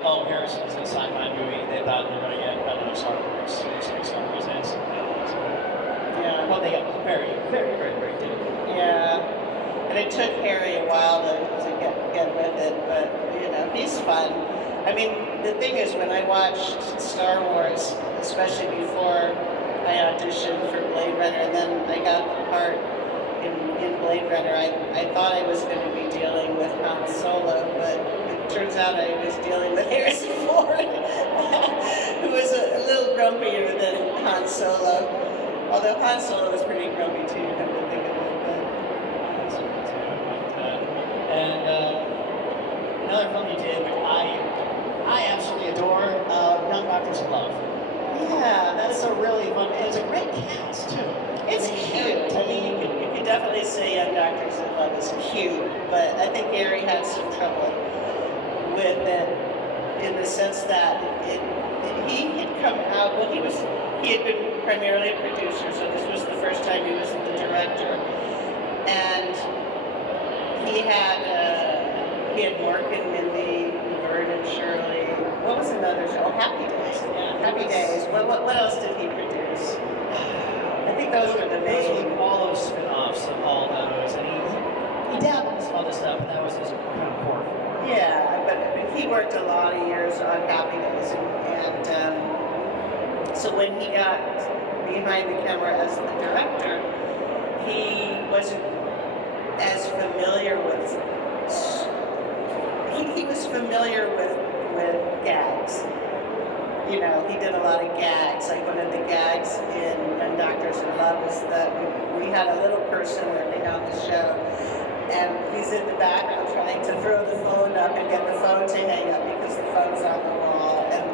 Oh, Harrison's a sci-fi movie. They thought they were going to get, I don't know, Star Wars. Star Wars is. Yeah. Well, they got very, very, very, very deep. Yeah. And it took Harry a while to get with it, but, you know, he's fun. I mean, the thing is, when I watched Star Wars, especially before I auditioned for Blade Runner, and then I got the part in Blade Runner, I thought I was going to be dealing with Han Solo, but it turns out I was dealing with Harrison Ford, who was a little grumpier than Han Solo. Although Han Solo was pretty grumpy too, come to think of it. And another film you did, which I absolutely adore, Young Doctors in Love. Yeah, That's a really fun. It's a great cast too. it's cute. I mean, you could definitely say Young Doctors in Love is cute, but I think Gary had some trouble with it in the sense that he had come out. Well, he had been primarily a producer, so this was the first time he was the director, and he had Morgan, Mindy, Vern and Shirley. What was another show? Oh, Happy Days. Yeah, Happy Days. What else did he produce? I think those were the Those main. were all of spin-offs of all those, and he dabbled in some other stuff, but that was his kind of core. Yeah, but he worked a lot of years on Happy Days, and so when he got behind the camera as the director, he wasn't as familiar with. He was familiar with gags. You know, he did a lot of gags. Like one of the gags in Young Doctors in Love is that we had a little person working on the show, and he's in the background trying to throw the phone up and get the phone to hang up because the phone's on the wall, and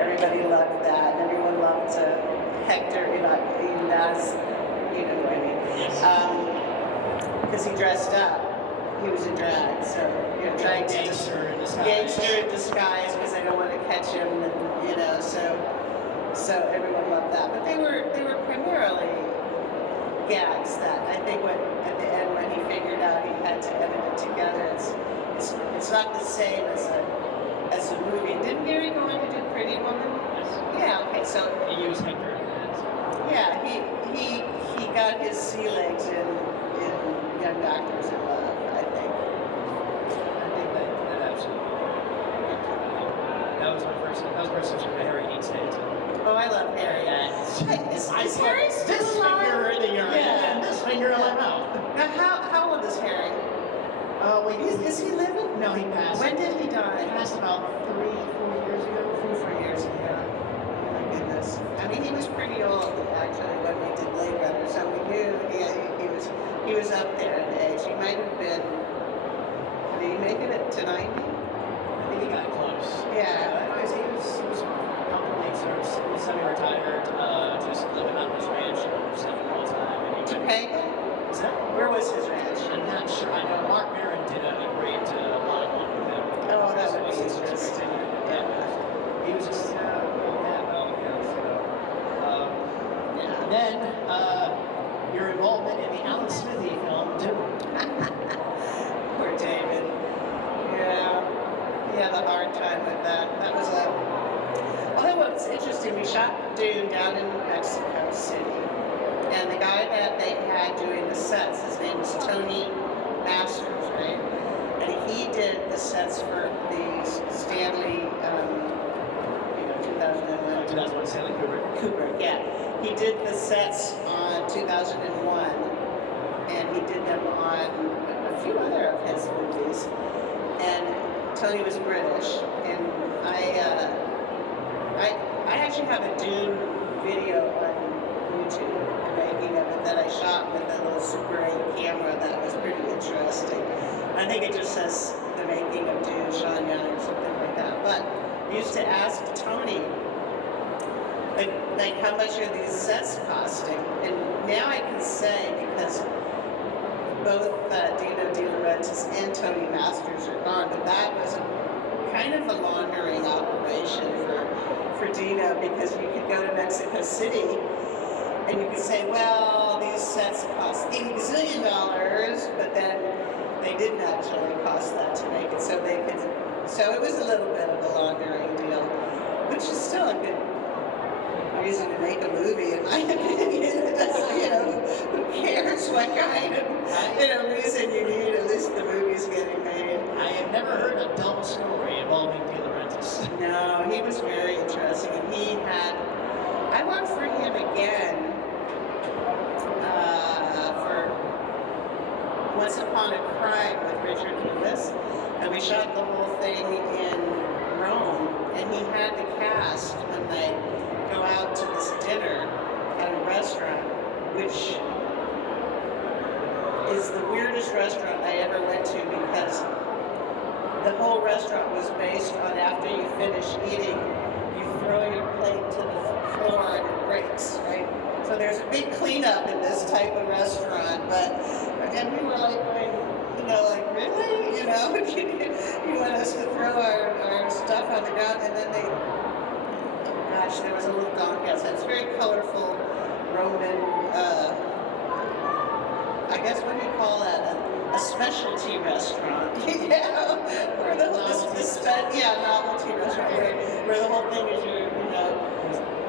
everybody loved that, and everyone loved to Hector, even as, you know what I mean, because he dressed up. He was a drag, so trying to Gangster in disguise. Gangster in disguise because I don't want to catch him, and so everyone loved that. But they were primarily gags that I think at the end when he figured out he had to edit it together, it's not the same as a movie. Didn't Gary go on to do Pretty Woman? Yes. Yeah. Okay. So He used Hector in that. yeah, he got his sea legs in Young Doctors in Love, I think. I think that absolutely. That was my first time Harry needs to. Oh, I love Harry. Is Harry This still alive? finger in the urine Yeah. and this finger in my mouth. Now, how old is Harry? Wait, Is he living? no, he passed. When did he He die? passed about 3-4 years ago. 3-4 years ago. Oh my goodness. I mean, he was pretty old actually when we did Blade Runner, so we knew he was up there in age. He might have been. Did he make it to 90? I think he got close. Yeah. Anyways, he was probably sort of semi-retired, just living on his ranch and stuff all the time. And he Topanga? Is that? Where was his ranch? I'm not sure. I know Mark Maron did a great monologue with him. Oh, that would be So it's interesting. Yeah. He was just, Yeah. And then your involvement in the Alan Smithy film, too. Poor David. Yeah. He had a hard time with that. That was although what's interesting, we shot Dune down in Mexico City. And the guy that they had doing the sets, his name was Tony Masters, right? And he did the sets for the Stanley, 2001. 2001 Stanley Kubrick, yeah. He did the sets on 2001, and he did them on a few other of his movies. And Tony was British, and I actually have a Dune video on YouTube, the making of it, that I shot with a little Super 8 camera that was pretty interesting. I think it just says the making of Dune, Sean Young, or something like that. But I used to ask Tony, like how much are these sets costing? And now I can say, because both Dino De Laurentiis and Tony Masters are gone, but that was kind of a laundering operation for Dino, because you could go to Mexico City and you could say, well, these sets cost $80 gazillion, but then they didn't actually cost that to make it, so it was a little bit of a laundering a good reason to make a movie, in my opinion. Who cares what kind of reason you need? At least the movie's getting made. I have never heard a dull story involving De Laurentiis. No, he was very interesting, and I worked for him again for Once Upon a Crime with Richard Lewis, and we shot the whole thing in Rome, and he had the cast one night go out to this dinner at a restaurant, which is the weirdest restaurant I ever went to, because the whole restaurant was based on after you finish eating, you throw your plate to the floor and it breaks, right? So there's a big cleanup in this type of restaurant, and we were like going, really? You want us to throw our stuff on the ground? And then there was a little donkey outside. It's very colorful Roman, I guess, what do you call that? A specialty restaurant. Where novelty restaurant, where the whole thing is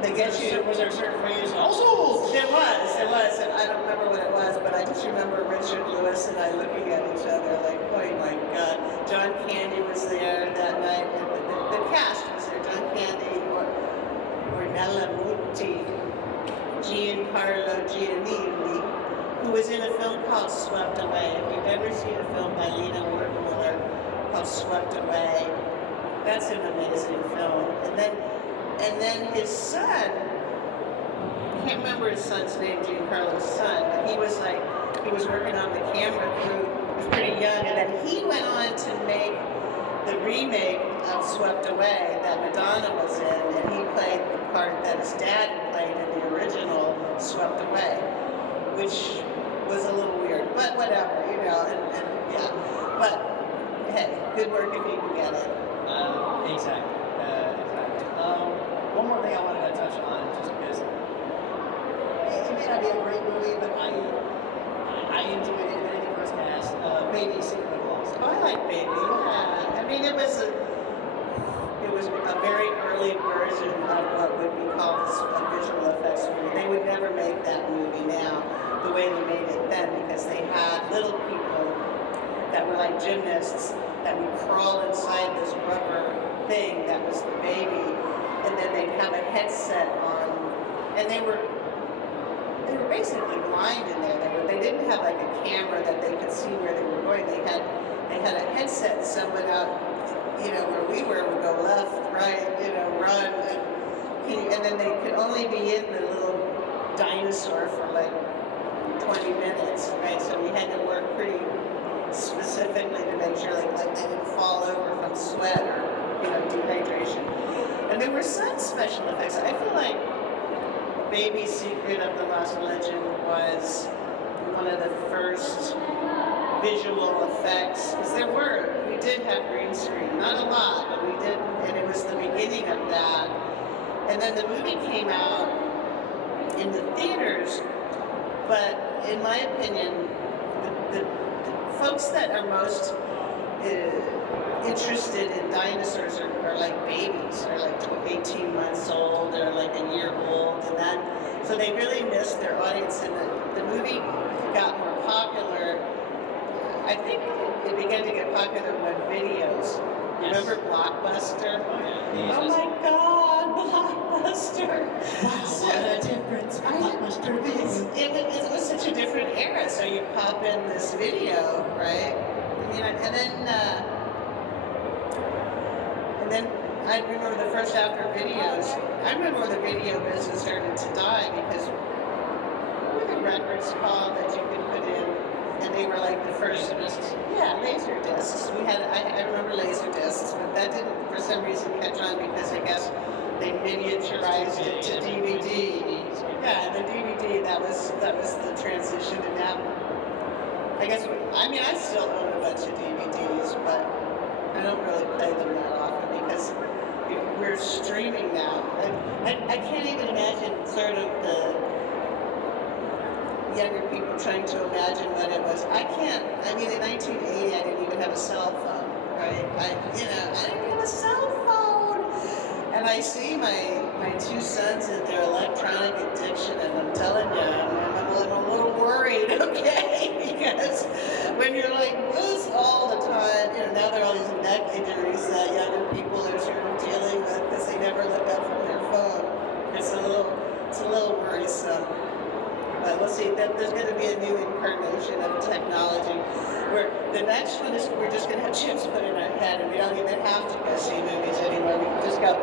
they get you. Was there a certain phrase? Also, There was, and I don't remember what it was, but I just remember Richard Lewis and I looking at each other like, oh my God. John Candy was there that night, and the cast was there. John Candy, Ornella Muti, Giancarlo Giannini, who was in a film called Swept Away. If you've ever seen a film by Lena Wertmuller called Swept Away, that's an amazing film. And then his son, I can't remember his son's name, Giancarlo's son, but he was working on the camera crew, he was pretty young, and then he went on to make the remake of Swept Away that Madonna was in, and he played the part that his dad played in the original Swept Away, which was a little weird, but whatever, yeah. But hey, good work if you can get it. Exactly. One more thing I wanted to touch on, just because it may not be a great movie, but I enjoyed it. If anything first cast, Baby Secretly Lost. Oh, I like Baby. Yeah. I mean, it was a very early version of what would be called a visual effects movie. They would never make that movie now the way they made it then, because they had little people that were like gymnasts that would crawl inside this rubber thing that was the baby, and then they'd have a headset on, and they were basically blind in there. They didn't have like a camera that they could see where they were going. They had a headset, and someone out, where we were would go left, right, run, and then they could only be in the little dinosaur for like 20 minutes, right? So we had to work pretty specifically to make sure like they didn't fall over from sweat or dehydration. And there were some special effects. I feel like Baby Secret of the Lost Legend was one of the first visual effects, because we did have green screen, not a lot, but we did, and it was the beginning of that. And then the movie came out in the theaters, but in my opinion, the folks that are most interested in dinosaurs are like babies, or like 18 months old, or like a year old, and that. So they really missed their audience, and the movie got more popular. I think it began to get popular when videos. Remember Blockbuster? Oh my God, Blockbuster! Wow, what a difference Blockbuster is. It was such a different era. So you pop in this video, right? And then I remember the first after videos. I remember when the video business started to die, because what were the records called that you could put in? And they were like the first. Yeah, laser discs. I remember laser discs, but that didn't for some reason catch on, because I guess they miniaturized it to DVD. Yeah, the DVD, that was the transition, and now I still own a bunch of DVDs, but I don't really play them that often because we're streaming now. I can't even imagine sort of the younger people trying to imagine what it was. In 1980, I didn't even have a cell phone, right? I didn't have a cell phone. And I see my my two sons and their electronic addiction, and I'm telling you, I'm a little worried, okay? Because when you're like this all the time, you know, now there are all these neck injuries that younger people are sort of dealing with because they never look up from their phone. It's a little worrisome. But we'll see. There's going to be a new incarnation of technology. Where the next one is we're just going to have chips put in our head, and we don't even have to go see movies anymore. We can just go